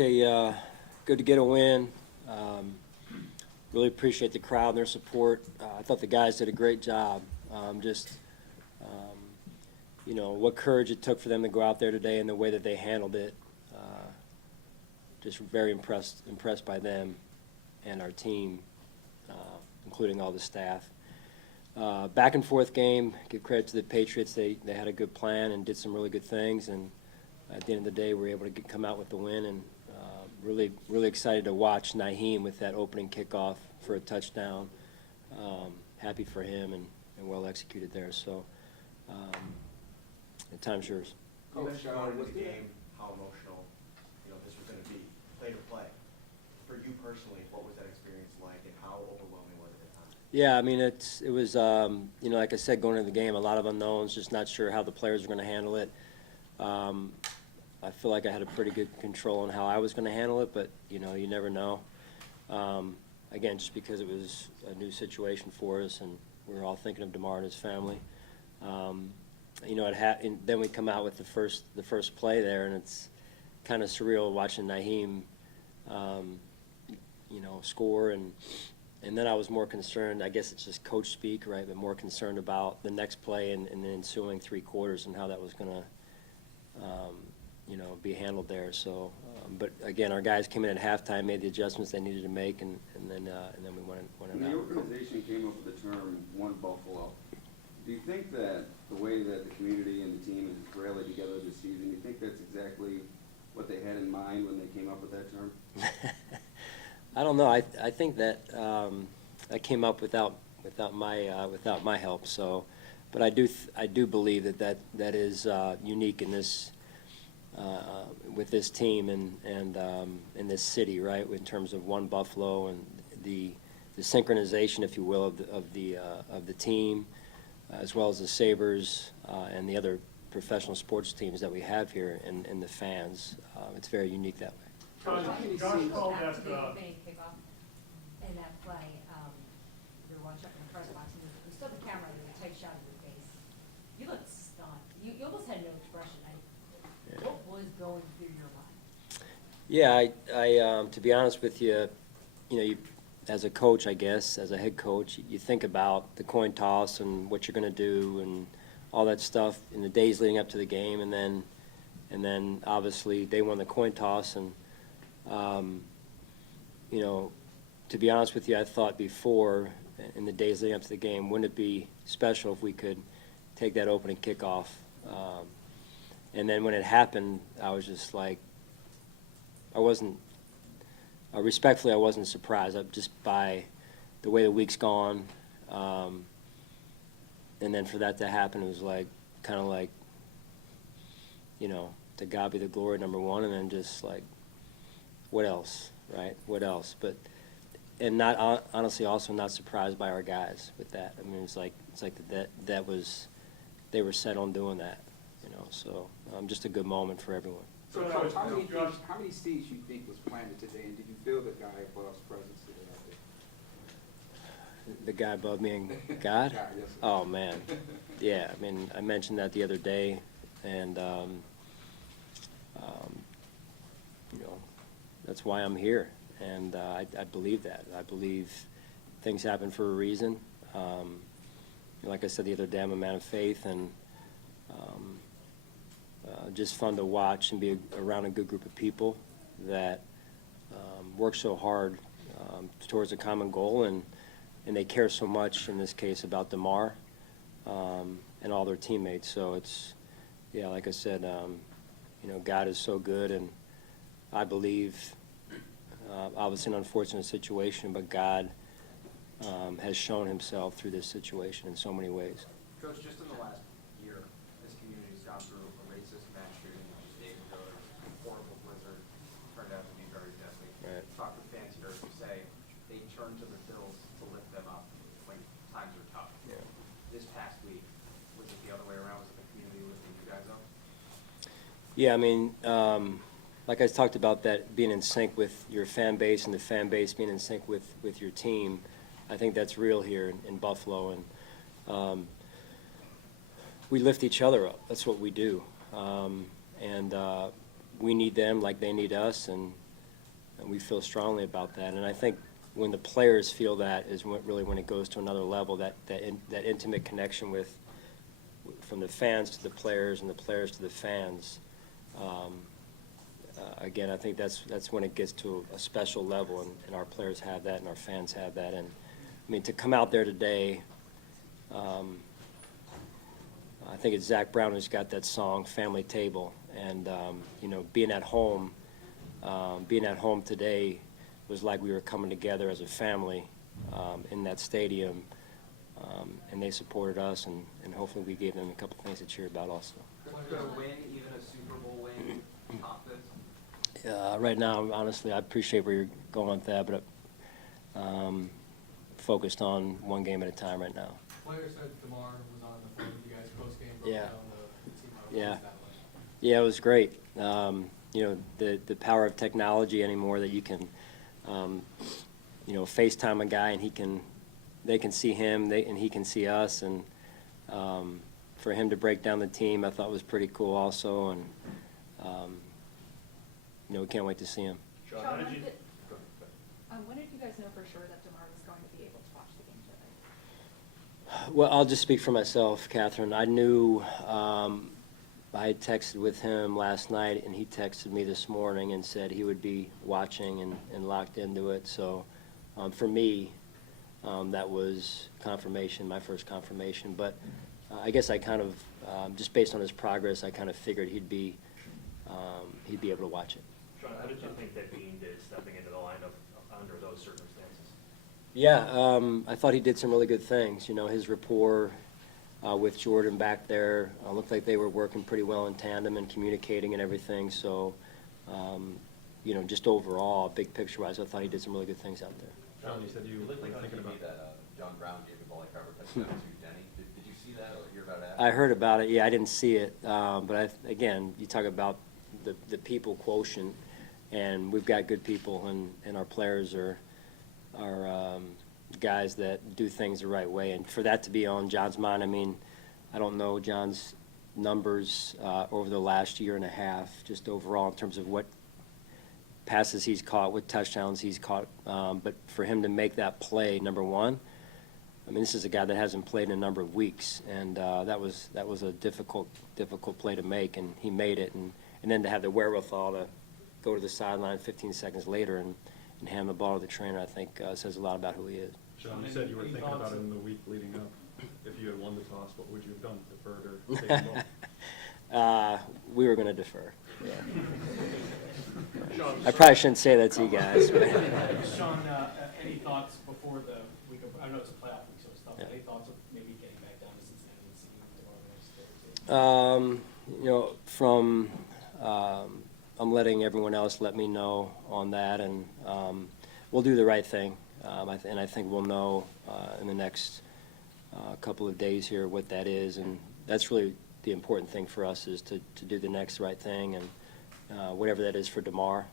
Okay, good to get a win. Really appreciate the crowd and their support. I thought the guys did a great job. You know, what courage it took for them to go out there today and the way that they handled it. Just very impressed by them and our team, including all the staff. Back and forth game. Give credit to the Patriots. They had a good plan and did some really good things. And at the end of the day, we were able to come out with the win. And really excited to watch Naheem with that opening kickoff for a touchdown. Happy for him and well executed there. So, the time's yours. You mentioned going into the game how emotional, this was going to be, play to play. For you personally, what was that experience like, and how overwhelming was it at times? Yeah, I mean, it was, like I said, going into the game, a lot of unknowns, just not sure how the players were going to handle it. I feel like I had a pretty good control on how I was going to handle it, but, you never know. Again, just because it was a new situation for us, and we were all thinking of DeMar and his family. And then we come out with the first play there, and it's kind of surreal watching Naheem, score, and then I was more concerned. I guess it's just coach speak, right? But more concerned about the next play and the ensuing 3 quarters and how that was going to, be handled there. So, but again, our guys came in at halftime, made the adjustments they needed to make, and then we went When the organization came up with the term "One Buffalo," do you think that the way that the community and the team has rallied together this season, do you think that's exactly what they had in mind when they came up with that term? I don't know. I think that I came up without my help. So, but I do believe that is unique in this with this team and in this city, right? In terms of One Buffalo and the synchronization, if you will, of the team, as well as the Sabres and the other professional sports teams that we have here and the fans. It's very unique that way. Josh called that kickoff in that play. We were watching up in the press box, and we saw the camera and a tight shot of your face. You looked stunned. You almost had no expression. What was going through your mind? Yeah, I to be honest with you, you as a coach, I guess, as a head coach, you think about the coin toss and what you're going to do and all that stuff in the days leading up to the game, and then obviously they won the coin toss, and to be honest with you, I thought before in the days leading up to the game, wouldn't it be special if we could take that opening kickoff? And then when it happened, I was just like, respectfully, I wasn't surprised. Just by the way the week's gone, and then for that to happen, it was like, kind of like, to God be the glory, number one, and then just like, what else, right? What else? But, and not honestly, also not surprised by our guys with that. I mean, it's like that was, they were set on doing that, So just a good moment for everyone. So, Coach, how many seeds you think was planted today, and did you feel the guy above's presence today out there? The guy above me and God? God, yes, sir. Oh, man. Yeah, I mean, I mentioned that the other day, and, that's why I'm here. And I believe that. I believe things happen for a reason. Like I said the other day, I'm a man of faith, and just fun to watch and be around a good group of people that work so hard towards a common goal, and they care so much, in this case, about DeMar and all their teammates. So it's, yeah, like I said, God is so good, and I believe, obviously an unfortunate situation, but God has shown himself through this situation in so many ways. Coach, just in the last year, this community's gone through a racist mass shooting on the state of Village, horrible blizzard, turned out to be very deadly. Right. Talk with fans here who say they turn to the Bills to lift them up when times are tough. Yeah. This past week, was it the other way around? Was it the community lifting you guys up? Yeah, I mean, like I talked about, that being in sync with your fan base and the fan base being in sync with your team. I think that's real here in Buffalo, and we lift each other up. That's what we do, and we need them like they need us, and we feel strongly about that. And I think when the players feel that is really when it goes to another level, that intimate connection from the fans to the players and the players to the fans. Again, I think that's when it gets to a special level, and our players have that and our fans have that. And I mean, to come out there today, I think it's Zach Brown who's got that song, Family Table. And, you know, being at home today was like we were coming together as a family in that stadium. And they supported us, and hopefully we gave them a couple things to cheer about also. Could a win, even a Super Bowl win, top this? Right now, honestly, I appreciate where you're going with that, but focused on one game at a time right now. Players said DeMar was on the phone with you guys post-game, broke Yeah. down the team. How Yeah. was that like? Yeah, it was great. You know, the power of technology anymore, that you can, you know, FaceTime a guy and they can see him, and he can see us, and for him to break down the team, I thought was pretty cool also, and you know, we can't wait to see him. Sean, Sean, how did you? when did you guys know for sure that DeMar was going to be able to watch the game today? Well, I'll just speak for myself, Catherine. I knew, I had texted with him last night, and he texted me this morning and said he would be watching and locked into it. So for me, that was confirmation, my first confirmation. But I guess I kind of, just based on his progress, I kind of figured he'd be able to watch it. Sean, how did you think that Bean did stepping into the lineup under those circumstances? Yeah, I thought he did some really good things. You know, his rapport with Jordan back there looked like they were working pretty well in tandem and communicating and everything. So, you know, just overall, big picture-wise, I thought he did some really good things out there. Sean, you said you It looked were like on thinking TV about that John Brown gave the ball like cover touchdown to Denny. Did you see that or hear about that? I heard about it. Yeah, I didn't see it. But again, you talk about the people quotient, and we've got good people, and our players are guys that do things the right way. And for that to be on John's mind, I mean, I don't know John's numbers over the last year and a half, just overall in terms of what passes he's caught, what touchdowns he's caught. But for him to make that play, number one, I mean, this is a guy that hasn't played in a number of weeks, and that was a difficult play to make, and he made it. And then to have the wherewithal to go to the sideline 15 seconds later and hand the ball to the trainer, I think says a lot about who he is. Sean, you said you were thinking about it in the week leading up. If you had won the toss, what would you have done? Deferred or taken the ball? We were going to defer. Yeah. Sean, I probably shouldn't say that to you guys. But Sean, any thoughts before the week of, I know it's a playoff week, so it's tough, Yeah. any thoughts of maybe getting back down to Cincinnati and seeing DeMar next Thursday? you know, from I'm letting everyone else let me know on that, and we'll do the right thing. And I think we'll know in the next couple of days here what that is, and that's really the important thing for us, is to do the next right thing, and whatever that is for DeMar,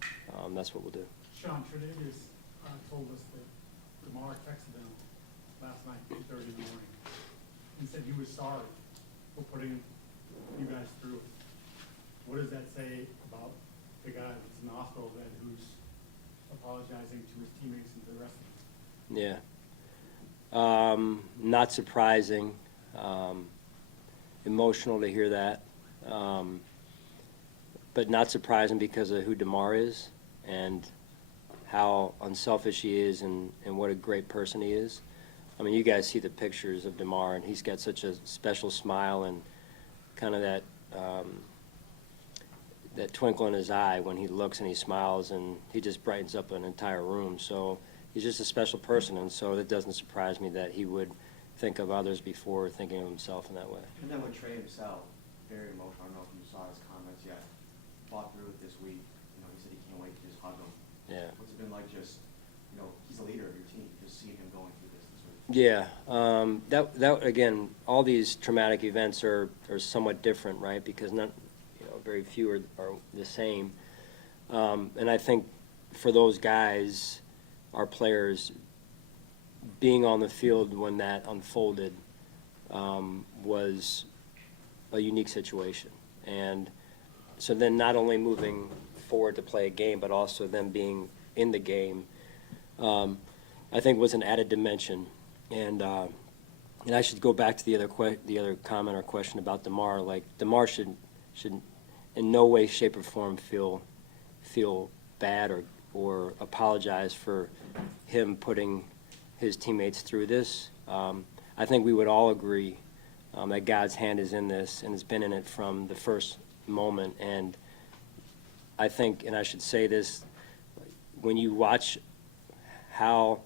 that's what we'll do. Sean, Tredavious told us that DeMar texted him last night, 2:30 in the morning. He said he was sorry for putting you guys through it. What does that say about the guy that's in the hospital then, who's apologizing to his teammates and to the rest of them? Yeah. Not surprising. Emotional to hear that. But not surprising because of who DeMar is and how unselfish he is, and what a great person he is. I mean, you guys see the pictures of DeMar, and he's got such a special smile and kind of that that twinkle in his eye when he looks and he smiles, and he just brightens up an entire room. So he's just a special person, and so it doesn't surprise me that he would think of others before thinking of himself in that way. And then with Trey himself, very emotional. I don't know if you saw his comments yet. Fought through it this week. You know, he said he can't wait to just hug him. Yeah. What's it been like, just, you know, he's the leader of your team, just seeing him going through this week? Yeah, that again, all these traumatic events are somewhat different, right? Because very few are the same. And I think for those guys, our players, being on the field when that unfolded was a unique situation. And so then not only moving forward to play a game, but also them being in the game, I think was an added dimension. And I should go back to the other comment or question about DeMar. Like, DeMar should in no way, shape, or form feel bad or apologize for him putting his teammates through this. I think we would all agree that God's hand is in this and has been in it from the first moment. And I think, and I should say this, when you watch how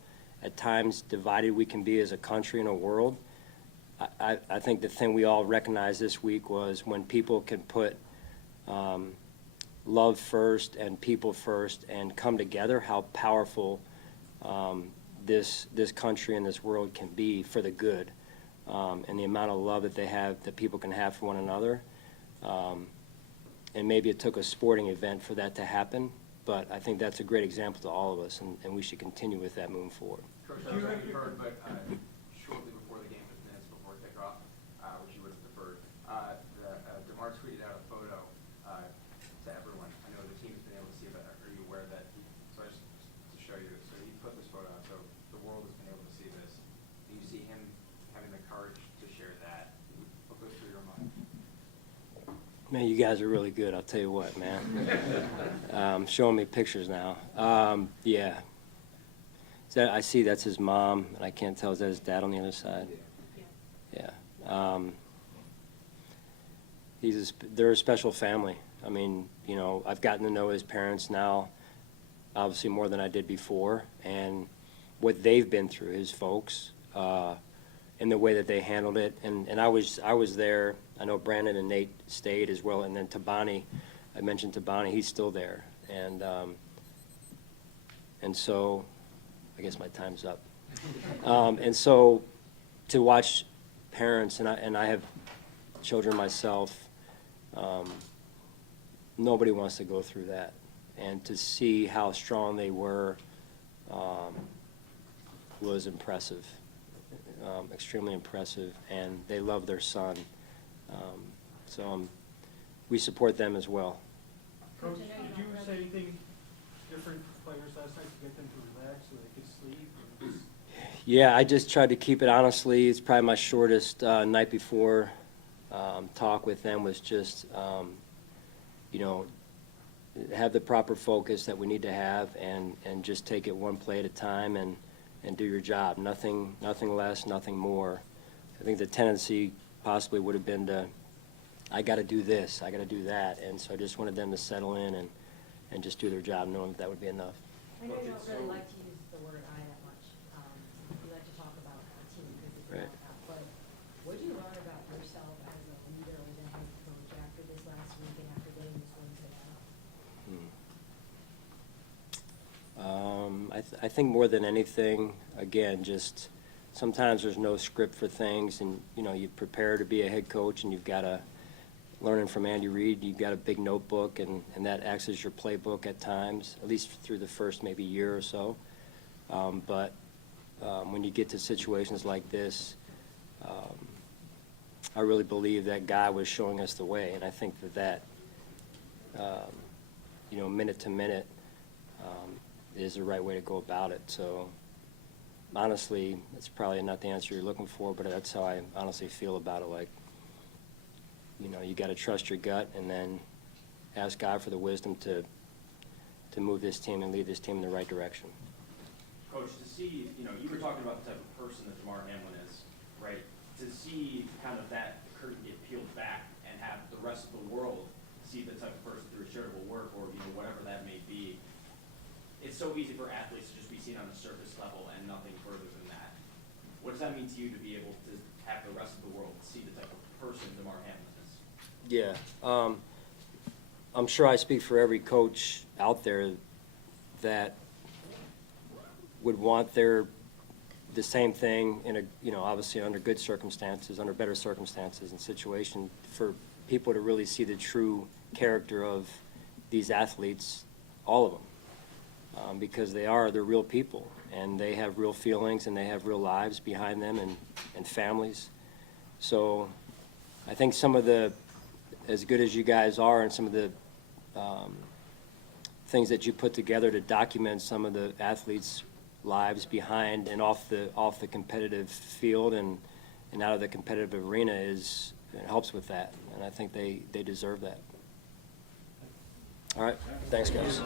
at times divided we can be as a country and a world, I think the thing we all recognized this week was when people can put love first and people first and come together, how powerful this country and this world can be for the good, and the amount of love that people can have for one another. And maybe it took a sporting event for that to happen, but I think that's a great example to all of us, and we should continue with that moving forward. Coach, I was deferred, but shortly before the game, just minutes before kickoff, which you would have deferred, DeMar tweeted out a photo to everyone. I know the team's been able to see it, but are you aware that? So just to show you, so he put this photo out, so the world has been able to see this. And you see him having the courage to share that. What goes through your mind? Man, you guys are really good, I'll tell you what, man. Showing me pictures now. Yeah. I see that's his mom, and I can't tell, is that his dad on the other side? Yeah. They're a special family. I mean, you know, I've gotten to know his parents now, obviously more than I did before, and what they've been through, his folks, and the way that they handled it. And I was there. I know Brandon and Nate stayed as well, and then Tabani, I mentioned Tabani, he's still there. And so, I guess my time's up. And so, to watch parents, and I have children myself, nobody wants to go through that. And to see how strong they were was impressive, extremely impressive, and they love their son. We support them as well. Coach, did you say anything different to players last night to get them to relax so they could sleep? Or just... Yeah, I just tried to keep it honestly. It's probably my shortest night before talk with them was just, you know, have the proper focus that we need to have and just take it one play at a time and do your job. Nothing less, nothing more. I think the tendency possibly would have been to, I got to do this, I got to do that. And so I just wanted them to settle in and just do their job, knowing that would be enough. I know you don't really like to use the word "I" that much. You like to talk about a team because it's Right. about that. But what did you learn about yourself as a leader as a head coach after this last week and after getting this win today? I think more than anything, again, just sometimes there's no script for things, and you know, you prepare to be a head coach, and you've got to learning from Andy Reid. You've got a big notebook, and that acts as your playbook at times, at least through the first maybe year or so. But when you get to situations like this, I really believe that God was showing us the way, and I think that you know, minute to minute is the right way to go about it. So honestly, it's probably not the answer you're looking for, but that's how I honestly feel about it. Like, you know, you got to trust your gut and then ask God for the wisdom to move this team and lead this team in the right direction. Coach, to see, you know, you were talking about the type of person that DeMar Hamlin is, right? To see kind of that curtain get peeled back and have the rest of the world see the type of person through his charitable work or, you know, whatever that may be. It's so easy for athletes to just be seen on a surface level and nothing further than that. What does that mean to you to be able to have the rest of the world see the type of person DeMar Hamlin is? Yeah. I'm sure I speak for every coach out there that would want the same thing in a, you know, obviously under good circumstances, under better circumstances and situation, for people to really see the true character of these athletes, all of them. Because they're real people, and they have real feelings, and they have real lives behind them and families. So I think some of the, as good as you guys are, and some of the things that you put together to document some of the athletes' lives behind and off the competitive field and out of the competitive arena it helps with that, and I think they deserve that. All right, thanks, guys.